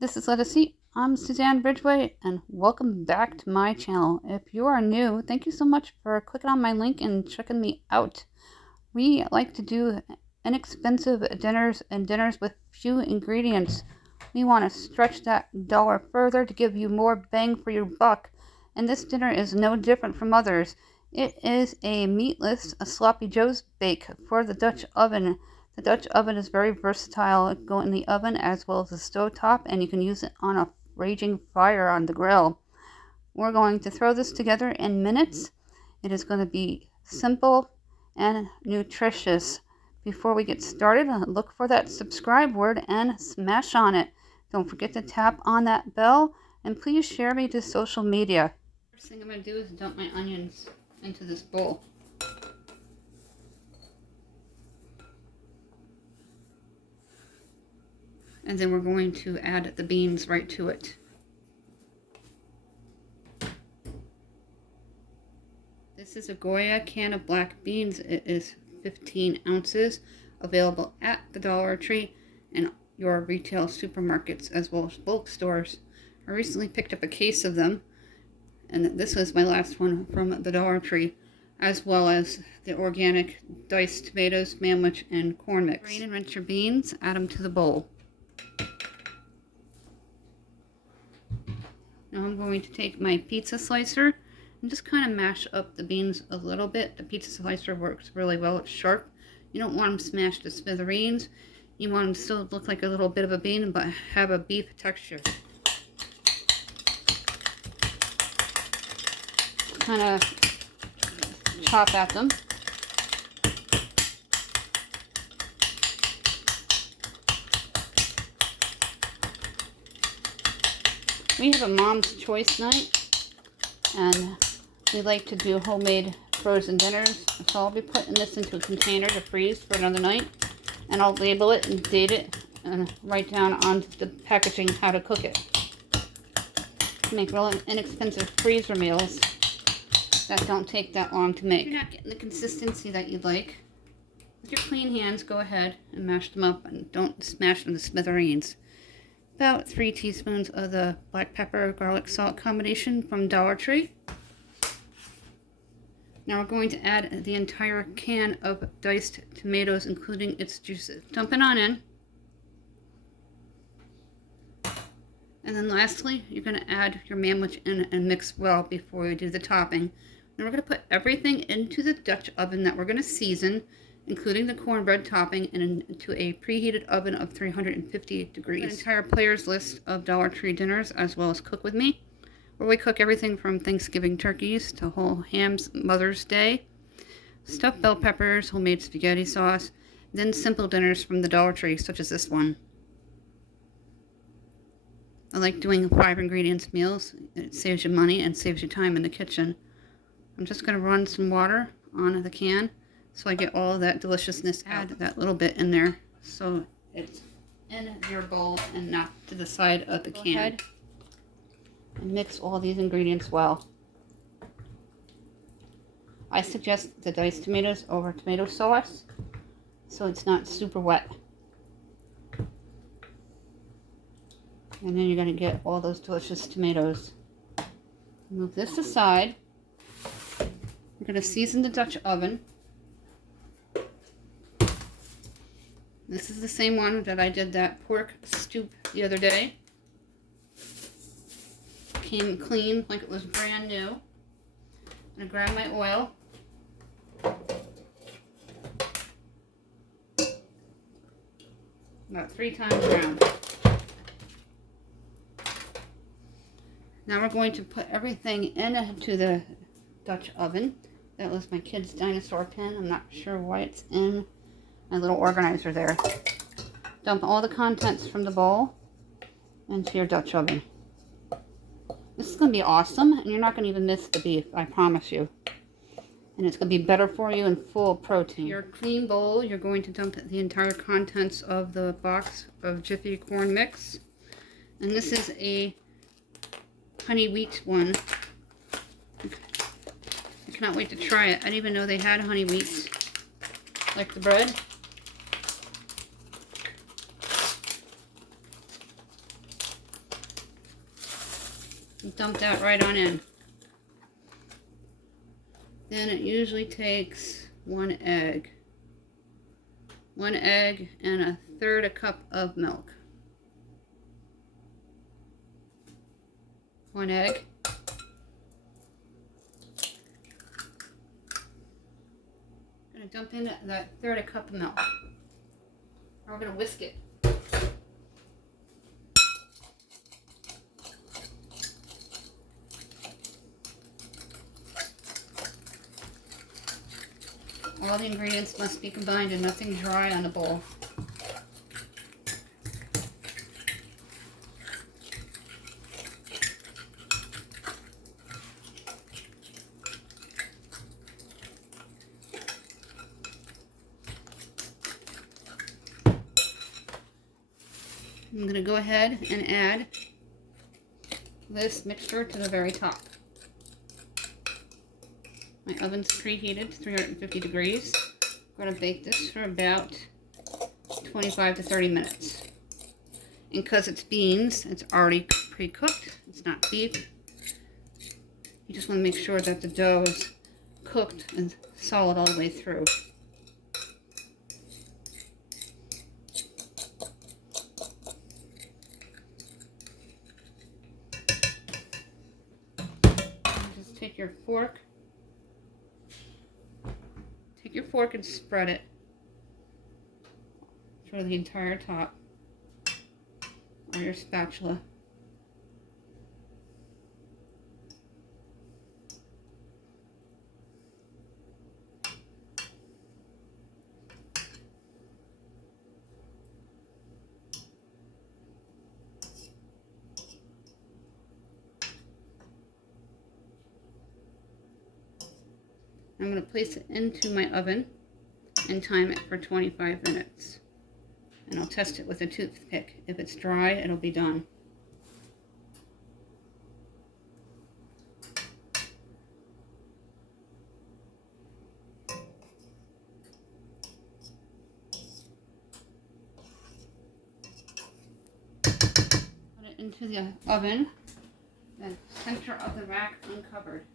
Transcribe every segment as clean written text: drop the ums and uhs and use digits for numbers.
This is Let Us Eat. I'm Suzanne Bridgeway, and welcome back to my channel. If you are new, thank you so much for clicking on my link and checking me out. We like to do inexpensive dinners and dinners with few ingredients. We want to stretch that dollar further to give you more bang for your buck, and this dinner is no different from others. It is a meatless, a sloppy joe's bake for the Dutch oven. The Dutch oven is very versatile. It can go in the oven as well as the stove top, and you can use it on a raging fire on the grill. We're going to throw this together in minutes. It is going to be simple and nutritious. Before we get started, look for that subscribe word and smash on it. Don't forget to tap on that bell, and please share me to social media. First thing I'm going to do is dump my onions into this bowl. And then we're going to add the beans right to it. This is a Goya can of black beans. It is 15 ounces, available at the Dollar Tree and your retail supermarkets as well as bulk stores. I recently picked up a case of them, and this was my last one from the Dollar Tree, as well as the organic diced tomatoes, Mamwhich, and corn mix. Drain and rinse your beans, add them to the bowl. Now I'm going to take my pizza slicer and just kind of mash up the beans a little bit. The pizza slicer works really well. It's sharp. You don't want them smashed to smithereens. You want them to still look like a little bit of a bean, but have a beef texture. Kind of chop at them. We have a mom's choice night, and we like to do homemade frozen dinners. So I'll be putting this into a container to freeze for another night, and I'll label it and date it and write down on the packaging how to cook it. Make real inexpensive freezer meals that don't take that long to make. If you're not getting the consistency that you'd like, with your clean hands, go ahead and mash them up, and don't smash them to smithereens. About 3 teaspoons of the black pepper garlic salt combination from Dollar Tree. Now we're going to add the entire can of diced tomatoes, including its juices. Dump it on in. And then lastly, you're going to add your Mamwhich in and mix well before we do the topping. Then we're going to put everything into the Dutch oven that we're going to season, including the cornbread topping, and into a preheated oven of 350 degrees. An entire player's list of Dollar Tree dinners, as well as Cook With Me, where we cook everything from Thanksgiving turkeys to whole hams, Mother's Day, stuffed bell peppers, homemade spaghetti sauce, then simple dinners from the Dollar Tree, such as this one. I like doing 5 ingredients meals. It saves you money and saves you time in the kitchen. I'm just going to run some water on the can so I get all of that deliciousness. Add that little bit in there so it's in your bowl and not to the side of the can. Go ahead and mix all these ingredients well. I suggest the diced tomatoes over tomato sauce so it's not super wet. And then you're going to get all those delicious tomatoes. Move this aside. We're going to season the Dutch oven. This is the same one that I did that pork stew the other day. Came clean like it was brand new. I'm going to grab my oil. About 3 times around. Now we're going to put everything into the Dutch oven. That was my kid's dinosaur pin. I'm not sure why it's in my little organizer there. Dump all the contents from the bowl into your Dutch oven. This is going to be awesome, and you're not going to even miss the beef, I promise you. And it's going to be better for you and full of protein. Your clean bowl, you're going to dump the entire contents of the box of Jiffy corn mix. And this is a honey wheat one. I cannot wait to try it. I didn't even know they had honey wheats. Like the bread. and dump that right on in. Then it usually takes 1 egg. 1 egg and 1/3 cup of milk. 1 egg. I'm going to dump in that 1/3 cup of milk. We're going to whisk it. All the ingredients must be combined and nothing dry on the bowl. I'm going to go ahead and add this mixture to the very top. My oven's preheated to 350 degrees. I'm going to bake this for about 25 to 30 minutes. And because it's beans, it's already pre-cooked. It's not beef. You just want to make sure that the dough is cooked and solid all the way through. Just take your fork. Take your fork and spread it through the entire top, or your spatula. I'm going to place it into my oven and time it for 25 minutes. And I'll test it with a toothpick. If it's dry, it'll be done. Put it into the oven, the center of the rack uncovered.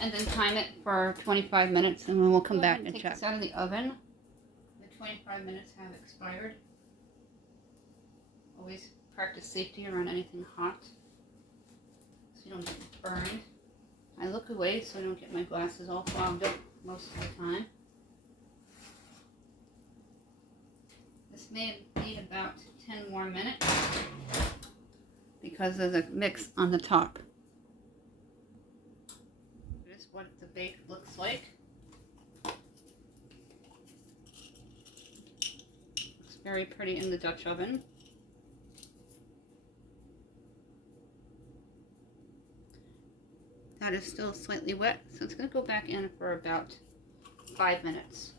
And then time it for 25 minutes, and then we'll come back and check. Take this out of the oven. The 25 minutes have expired. Always practice safety around anything hot, so you don't get burned. I look away so I don't get my glasses all fogged up most of the time. This may need about 10 more minutes because of the mix on the top. What the bake looks like. Looks very pretty in the Dutch oven. That is still slightly wet, so it's going to go back in for about 5 minutes.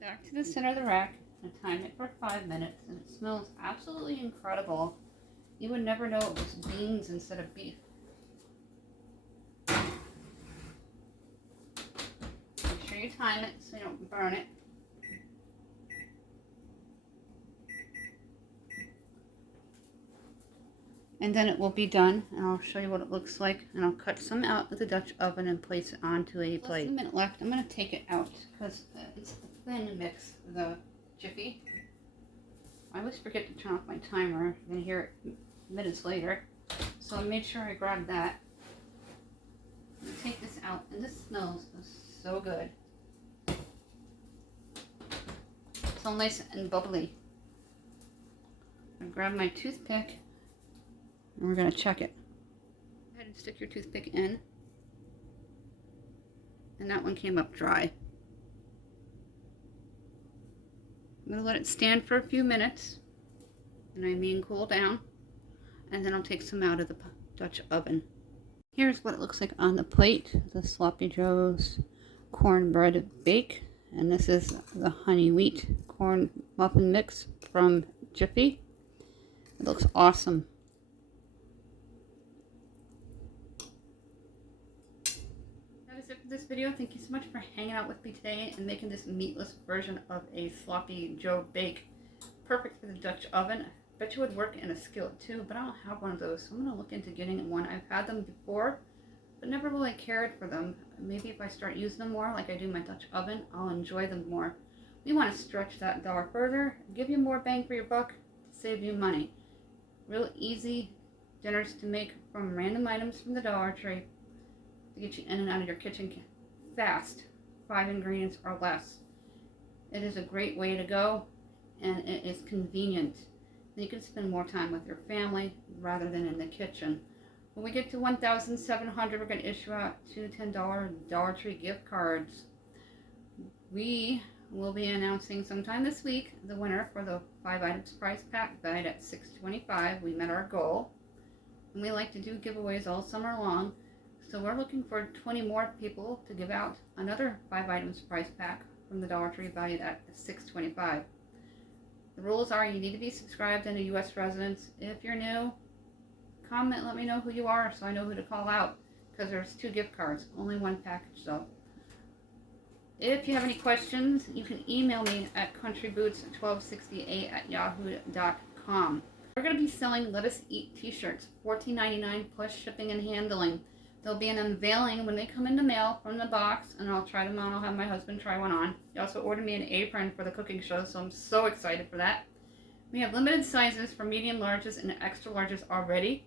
Back to the center of the rack and time it for 5 minutes, and it smells absolutely incredible. You would never know it was beans instead of beef. Make sure you time it so you don't burn it. And then it will be done, and I'll show you what it looks like. And I'll cut some out of the Dutch oven and place it onto a plate. Less than a minute left. I'm going to take it out because it's a thin mix, the Jiffy. I always forget to turn off my timer. You're going to hear it minutes later. So I made sure I grabbed that. I'm going to take this out, and this smells so good. So nice and bubbly. I'm going to grab my toothpick, and we're going to check it. Go ahead and stick your toothpick in. And that one came up dry. I'm going to let it stand for a few minutes, and I mean cool down, and then I'll take some out of the Dutch oven. Here's what it looks like on the plate, the Sloppy Joe's cornbread bake, and this is the honey wheat corn muffin mix from Jiffy. It looks awesome. That is it for this this video. Thank you so much for hanging out with me today and making this meatless version of a sloppy Joe bake. Perfect for the Dutch oven. I bet you would work in a skillet too, but I don't have one of those, so I'm going to look into getting one. I've had them before, but never really cared for them. Maybe if I start using them more like I do my Dutch oven, I'll enjoy them more. We want to stretch that dollar further, give you more bang for your buck, to save you money. Real easy dinners to make from random items from the Dollar Tree to get you in and out of your kitchen fast. 5 ingredients or less. It is a great way to go, and it is convenient. You can spend more time with your family rather than in the kitchen. When we get to 1,700, we're going to issue out 2 $10 Dollar Tree gift cards. We will be announcing sometime this week the winner for the 5 items prize pack valued at $6.25. We met our goal, and we like to do giveaways all summer long. So we're looking for 20 more people to give out another 5 items prize pack from the Dollar Tree valued at $6.25. The rules are you need to be subscribed and a U.S. resident. If you're new, comment, let me know who you are so I know who to call out, because there's 2 gift cards, only 1 package though. If you have any questions, you can email me at countryboots1268@yahoo.com. We're going to be selling Let Us Eat t-shirts, $14.99 plus shipping and handling. There'll be an unveiling when they come in the mail from the box, and I'll try them on. I'll have my husband try one on. He also ordered me an apron for the cooking show, so I'm so excited for that. We have limited sizes for medium larges and extra larges already.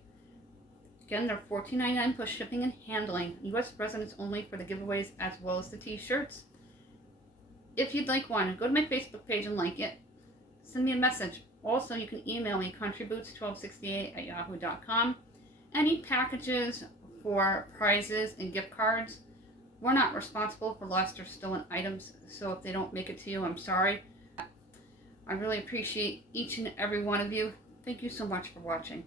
Again, they're $14.99 plus shipping and handling. U.S. residents only for the giveaways as well as the t-shirts. If you'd like one, go to my Facebook page and like it. Send me a message. Also, you can email me, countryboots1268@yahoo.com. Any packages for prizes and gift cards, we're not responsible for lost or stolen items, so if they don't make it to you, I'm sorry. I really appreciate each and every one of you. Thank you so much for watching.